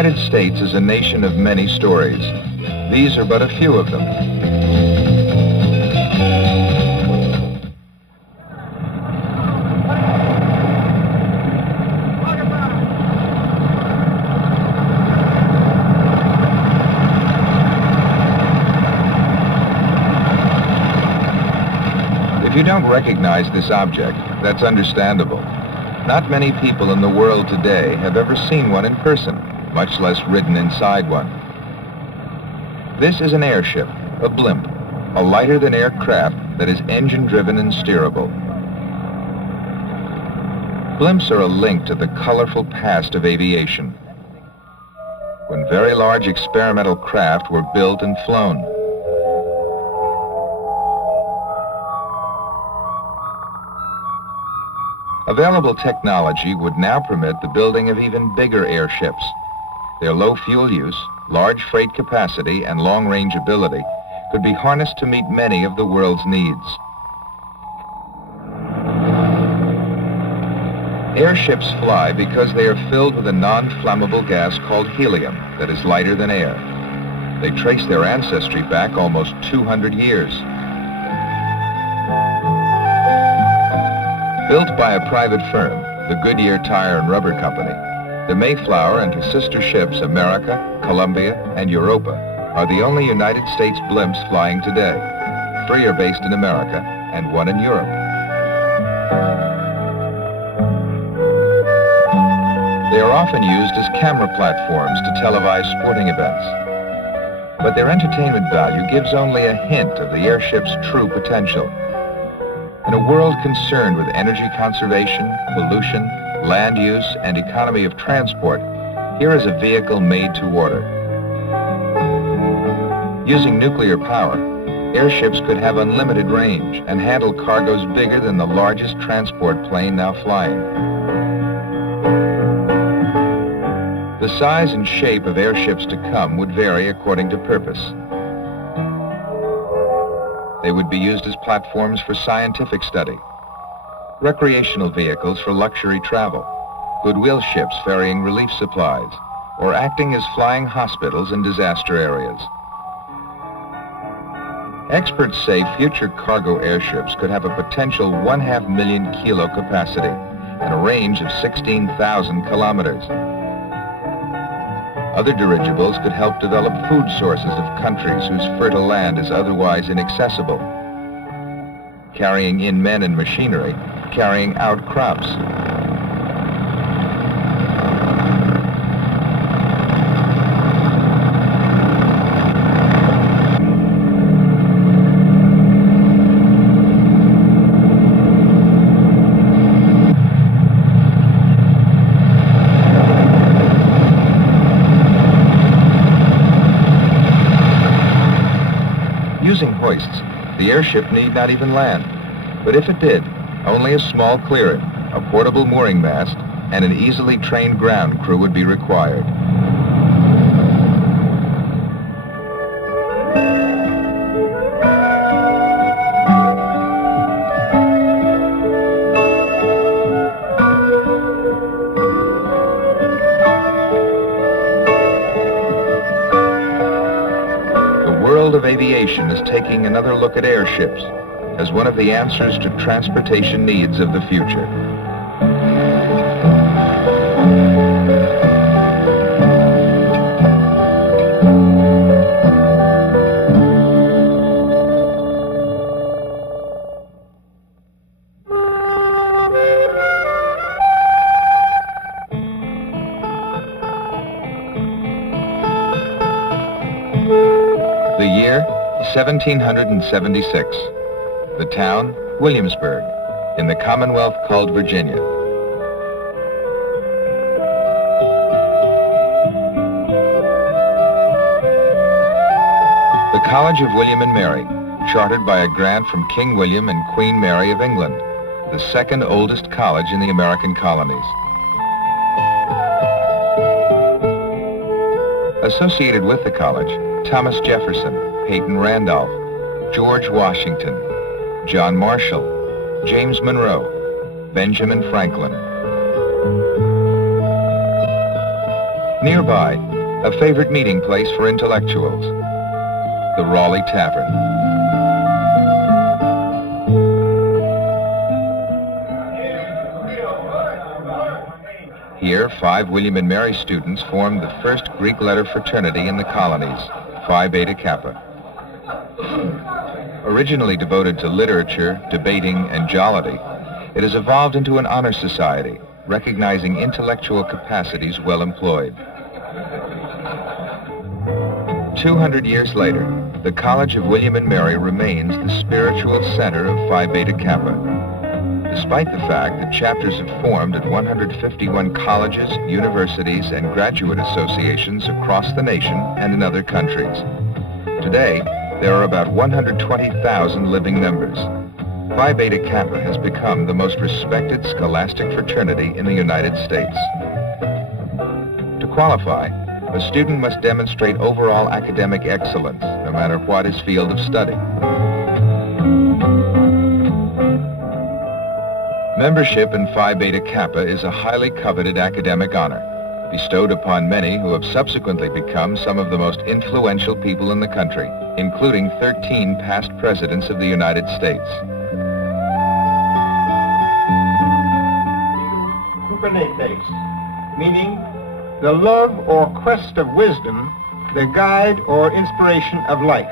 United States is a nation of many stories. These are but a few of them. If you don't recognize this object, that's understandable. Not many people in the world today have ever seen one in person, much less ridden inside one. This is an airship, a blimp, a lighter-than-air craft that is engine-driven and steerable. Blimps are a link to the colorful past of aviation, when very large experimental craft were built and flown. Available technology would now permit the building of even bigger airships. Their low fuel use, large freight capacity, and long-range ability could be harnessed to meet many of the world's needs. Airships fly because they are filled with a non-flammable gas called helium that is lighter than air. They trace their ancestry back almost 200 years. Built by a private firm, the Goodyear Tire and Rubber Company, the Mayflower and her sister ships America, Columbia, and Europa are the only United States blimps flying today. 3 are based in America and 1 in Europe. They are often used as camera platforms to televise sporting events. But their entertainment value gives only a hint of the airship's true potential. In a world concerned with energy conservation, pollution, land use, and economy of transport, here is a vehicle made to order. Using nuclear power, airships could have unlimited range and handle cargoes bigger than the largest transport plane now flying. The size and shape of airships to come would vary according to purpose. They would be used as platforms for scientific study, recreational vehicles for luxury travel, goodwill ships ferrying relief supplies, or acting as flying hospitals in disaster areas. Experts say future cargo airships could have a potential 1/2 million kilo capacity and a range of 16,000 kilometers. Other dirigibles could help develop food sources of countries whose fertile land is otherwise inaccessible, carrying in men and machinery, carrying out crops. Using hoists, the airship need not even land. But if it did, only a small clearing, a portable mooring mast, and an easily trained ground crew would be required. Of aviation is taking another look at airships as one of the answers to transportation needs of the future. The year, 1776. The town, Williamsburg, in the Commonwealth called Virginia. The College of William and Mary, chartered by a grant from King William and Queen Mary of England, the second oldest college in the American colonies. Associated with the college, Thomas Jefferson, Peyton Randolph, George Washington, John Marshall, James Monroe, Benjamin Franklin. Nearby, a favorite meeting place for intellectuals, the Raleigh Tavern. Here, 5 William and Mary students formed the first Greek letter fraternity in the colonies, Phi Beta Kappa. Originally devoted to literature, debating, and jollity, it has evolved into an honor society, recognizing intellectual capacities well employed. 200 years later, the College of William and Mary remains the spiritual center of Phi Beta Kappa, despite the fact that chapters have formed at 151 colleges, universities, and graduate associations across the nation and in other countries. Today, there are about 120,000 living members. Phi Beta Kappa has become the most respected scholastic fraternity in the United States. To qualify, a student must demonstrate overall academic excellence, no matter what his field of study. Membership in Phi Beta Kappa is a highly coveted academic honor, bestowed upon many who have subsequently become some of the most influential people in the country, including 13 past presidents of the United States. Meaning the love or quest of wisdom, the guide or inspiration of life.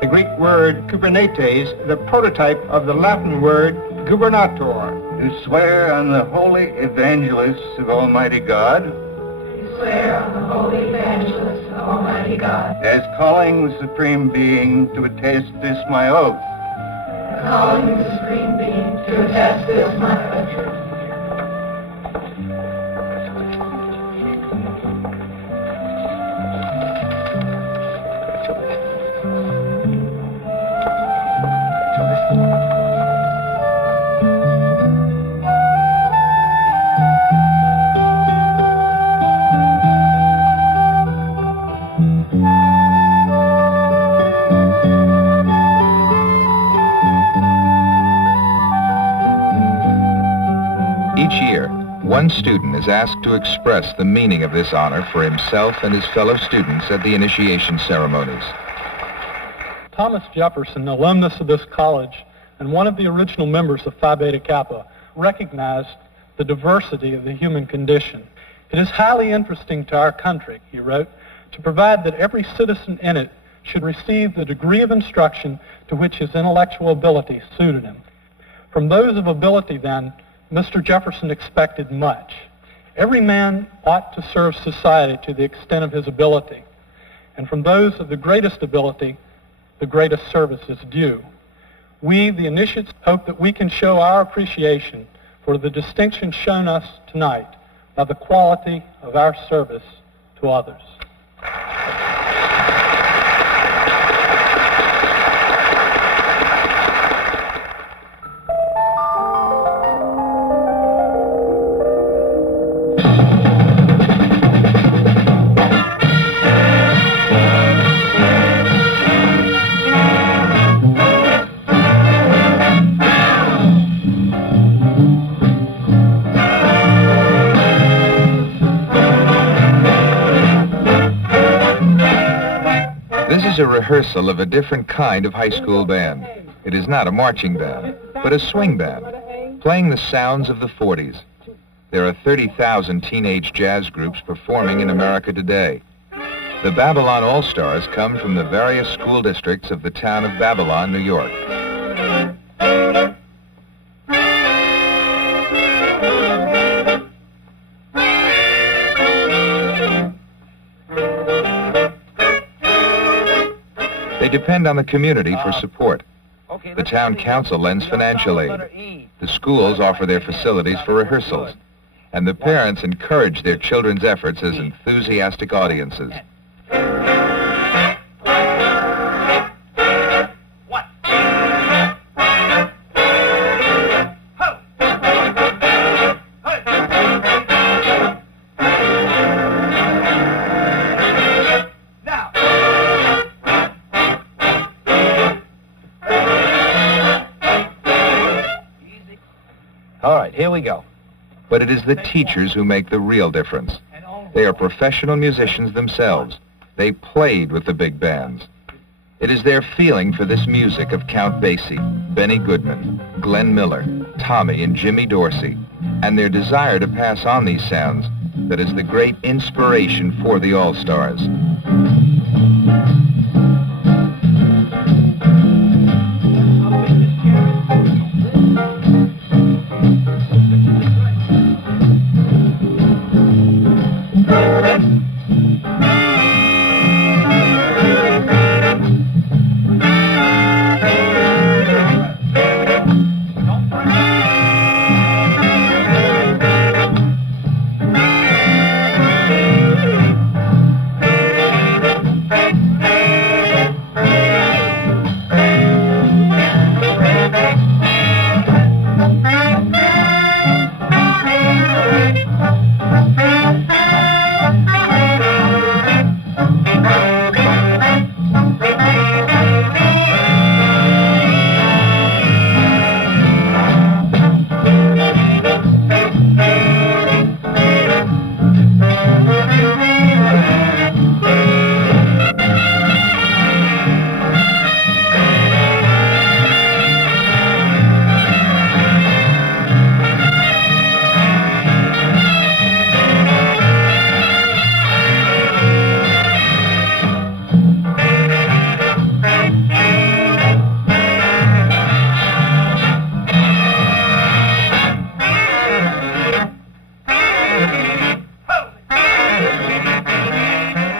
The Greek word kubernetes, the prototype of the Latin word gubernator. To swear on the holy evangelists of Almighty God. To swear on the holy evangelists of Almighty God. As calling the Supreme Being to attest this my oath. As calling the Supreme Being to attest this my oath. One student is asked to express the meaning of this honor for himself and his fellow students at the initiation ceremonies. Thomas Jefferson, alumnus of this college and one of the original members of Phi Beta Kappa, recognized the diversity of the human condition. It is highly interesting to our country, he wrote, to provide that every citizen in it should receive the degree of instruction to which his intellectual ability suited him. From those of ability, then, Mr. Jefferson expected much. Every man ought to serve society to the extent of his ability, and from those of the greatest ability, the greatest service is due. We, the initiates, hope that we can show our appreciation for the distinction shown us tonight by the quality of our service to others. A rehearsal of a different kind of high school band. It is not a marching band, but a swing band, playing the sounds of the 40s. There are 30,000 teenage jazz groups performing in America today. The Babylon AllStars come from the various school districts of the town of Babylon, New York. They depend on the community for support. The town council lends financial aid. The schools offer their facilities for rehearsals. And the parents encourage their children's efforts as enthusiastic audiences. All right, here we go. But it is the teachers who make the real difference. They are professional musicians themselves. They played with the big bands. It is their feeling for this music of Count Basie, Benny Goodman, Glenn Miller, Tommy and Jimmy Dorsey, and their desire to pass on these sounds that is the great inspiration for the AllStars.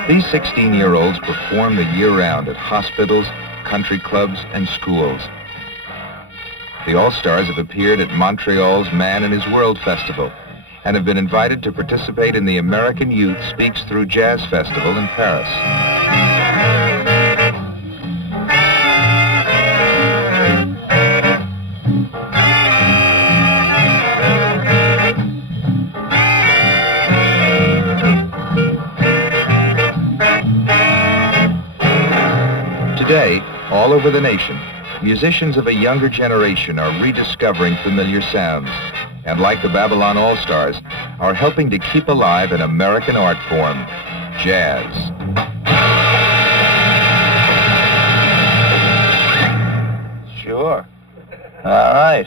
These 16-year-olds perform the year-round at hospitals, country clubs, and schools. The AllStars have appeared at Montreal's Man and His World Festival and have been invited to participate in the American Youth Speaks Through Jazz Festival in Paris. Today, all over the nation, musicians of a younger generation are rediscovering familiar sounds, and like the Babylon AllStars, are helping to keep alive an American art form, jazz. Sure. All right.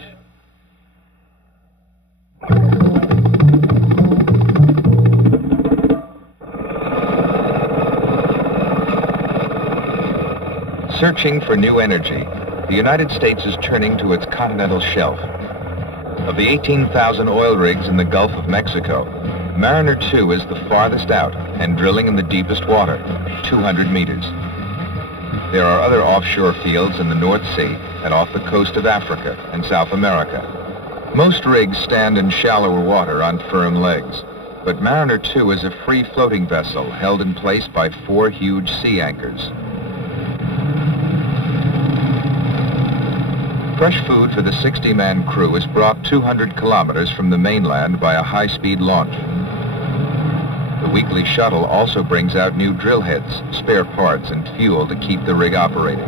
Searching for new energy, the United States is turning to its continental shelf. Of the 18,000 oil rigs in the Gulf of Mexico, Mariner 2 is the farthest out and drilling in the deepest water, 200 meters. There are other offshore fields in the North Sea and off the coast of Africa and South America. Most rigs stand in shallower water on firm legs, but Mariner 2 is a free floating vessel held in place by 4 huge sea anchors. Fresh food for the 60-man crew is brought 200 kilometers from the mainland by a high-speed launch. The weekly shuttle also brings out new drill heads, spare parts, and fuel to keep the rig operating.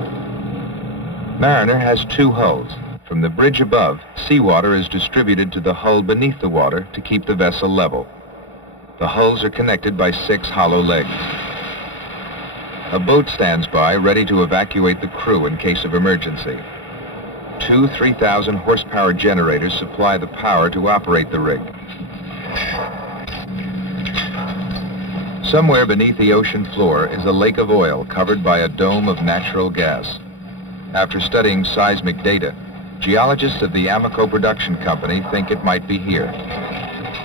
Mariner has 2 hulls. From the bridge above, seawater is distributed to the hull beneath the water to keep the vessel level. The hulls are connected by 6 hollow legs. A boat stands by ready to evacuate the crew in case of emergency. 2 3,000 horsepower generators supply the power to operate the rig. Somewhere beneath the ocean floor is a lake of oil covered by a dome of natural gas. After studying seismic data, geologists of the Amoco production company think it might be here.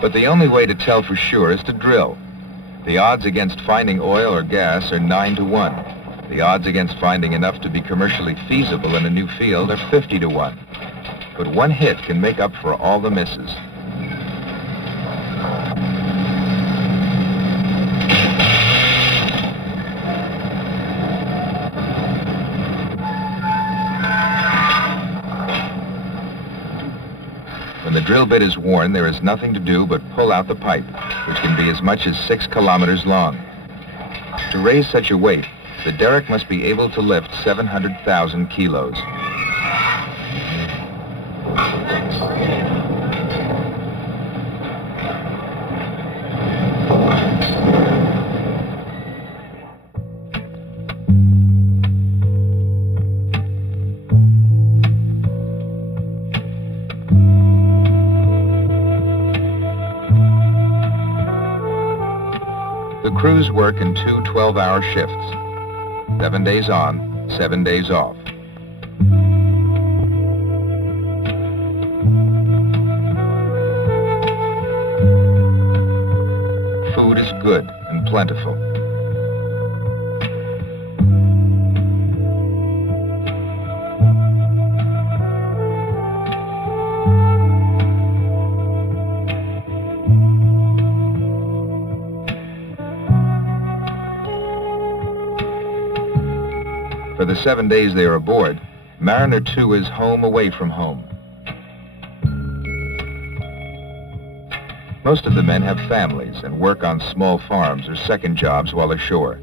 But the only way to tell for sure is to drill. The odds against finding oil or gas are 9 to 1. The odds against finding enough to be commercially feasible in a new field are 50 to 1. But one hit can make up for all the misses. When the drill bit is worn, there is nothing to do but pull out the pipe, which can be as much as 6 kilometers long. To raise such a weight, the derrick must be able to lift 700,000 kilos. crews work in 2 12-hour shifts, 7 days on, 7 days off. Food is good and plentiful. For the 7 days they are aboard, Mariner 2 is home away from home. Most of the men have families and work on small farms or second jobs while ashore.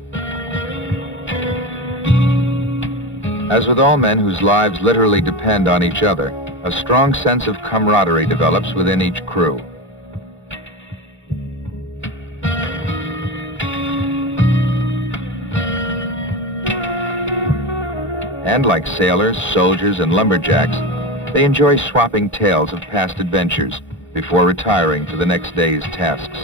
As with all men whose lives literally depend on each other, a strong sense of camaraderie develops within each crew. And like sailors, soldiers, and lumberjacks, they enjoy swapping tales of past adventures before retiring for the next day's tasks.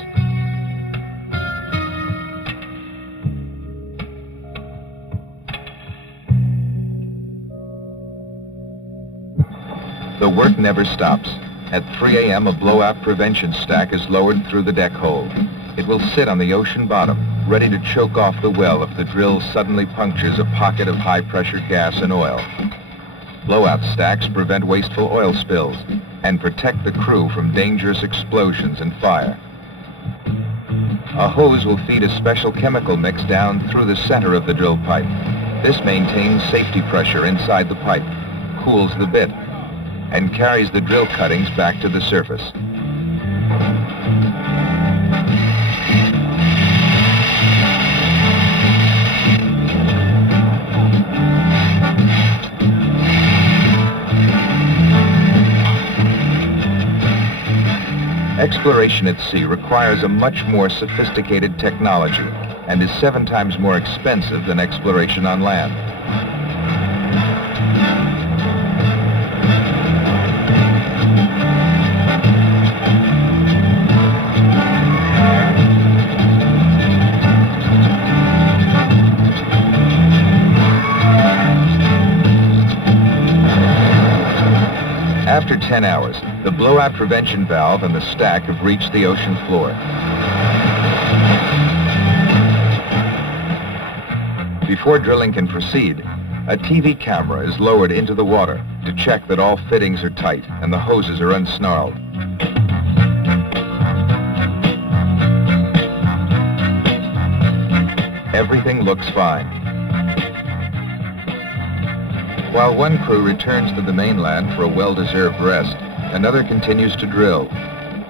The work never stops. At 3 a.m., a blowout prevention stack is lowered through the deck hole. It will sit on the ocean bottom, ready to choke off the well if the drill suddenly punctures a pocket of high-pressure gas and oil. Blowout stacks prevent wasteful oil spills and protect the crew from dangerous explosions and fire. A hose will feed a special chemical mix down through the center of the drill pipe. This maintains safety pressure inside the pipe, cools the bit, and carries the drill cuttings back to the surface. Exploration at sea requires a much more sophisticated technology and is 7 times more expensive than exploration on land. After 10 hours, the blowout prevention valve and the stack have reached the ocean floor. Before drilling can proceed, a TV camera is lowered into the water to check that all fittings are tight and the hoses are unsnarled. Everything looks fine. While one crew returns to the mainland for a well-deserved rest, another continues to drill.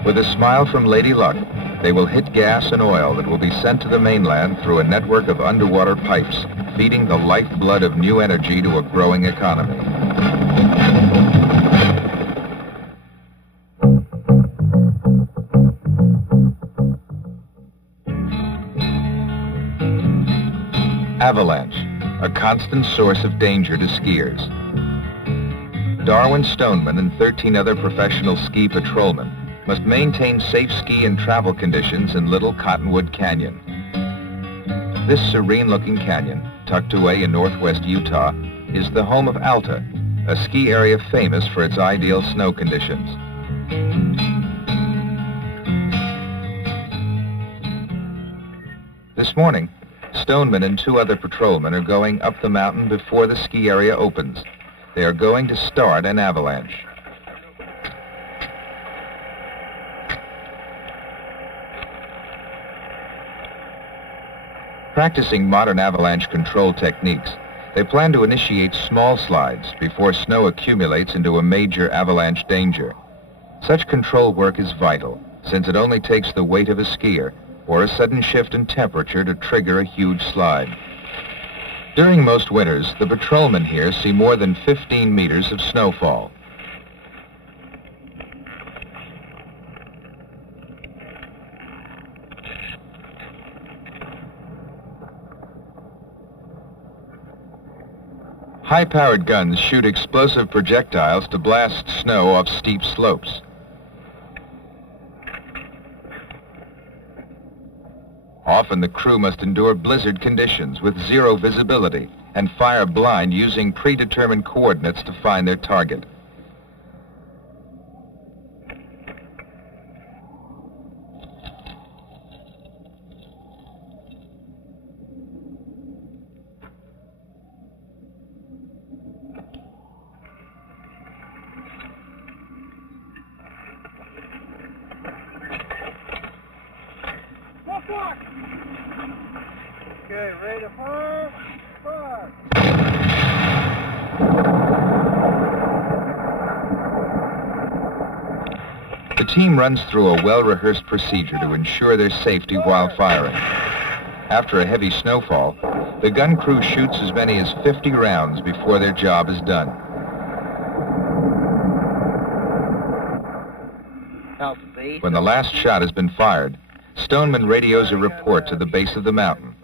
With a smile from Lady Luck, they will hit gas and oil that will be sent to the mainland through a network of underwater pipes, feeding the lifeblood of new energy to a growing economy. Avalanche, a constant source of danger to skiers. Darwin Stoneman and 13 other professional ski patrolmen must maintain safe ski and travel conditions in Little Cottonwood Canyon. This serene-looking canyon, tucked away in northwest Utah, is the home of Alta, a ski area famous for its ideal snow conditions. This morning, Stoneman and 2 other patrolmen are going up the mountain before the ski area opens. They are going to start an avalanche. Practicing modern avalanche control techniques, they plan to initiate small slides before snow accumulates into a major avalanche danger. Such control work is vital, since it only takes the weight of a skier or a sudden shift in temperature to trigger a huge slide. During most winters, the patrolmen here see more than 15 meters of snowfall. High-powered guns shoot explosive projectiles to blast snow off steep slopes. Often often the crew must endure blizzard conditions with zero visibility and fire blind using predetermined coordinates to find their target. Okay, ready to fire? Fire! The team runs through a well-rehearsed procedure to ensure their safety while firing. After a heavy snowfall, the gun crew shoots as many as 50 rounds before their job is done. When the last shot has been fired, Stoneman radios a report to the base of the mountain,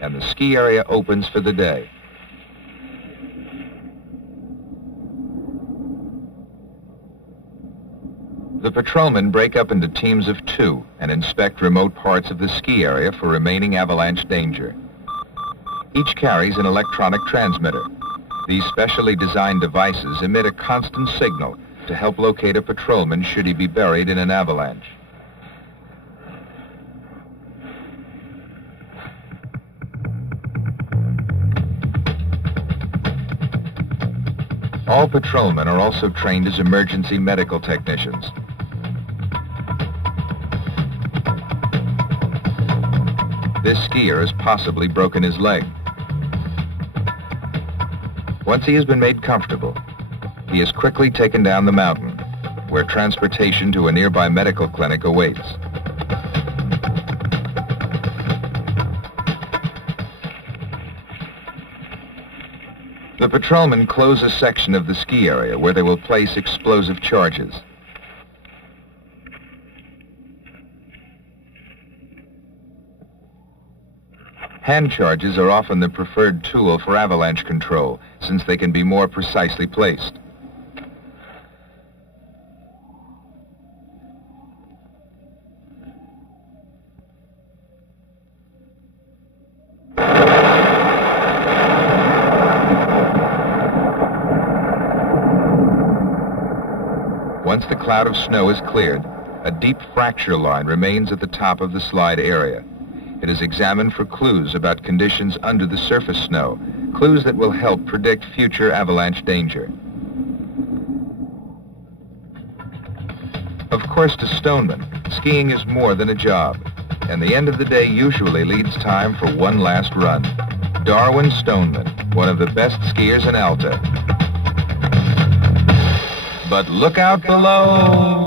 and the ski area opens for the day. The patrolmen break up into teams of 2 and inspect remote parts of the ski area for remaining avalanche danger. Each carries an electronic transmitter. These specially designed devices emit a constant signal to help locate a patrolman should he be buried in an avalanche. All patrolmen are also trained as emergency medical technicians. This skier has possibly broken his leg. Once he has been made comfortable, he is quickly taken down the mountain, where transportation to a nearby medical clinic awaits. The patrolmen close a section of the ski area where they will place explosive charges. Hand charges are often the preferred tool for avalanche control, since they can be more precisely placed. Once the cloud of snow is cleared, a deep fracture line remains at the top of the slide area. It is examined for clues about conditions under the surface snow, clues that will help predict future avalanche danger. Of course, to Stoneman, skiing is more than a job, and the end of the day usually leaves time for one last run. Darwin Stoneman, one of the best skiers in Alta. But look out below!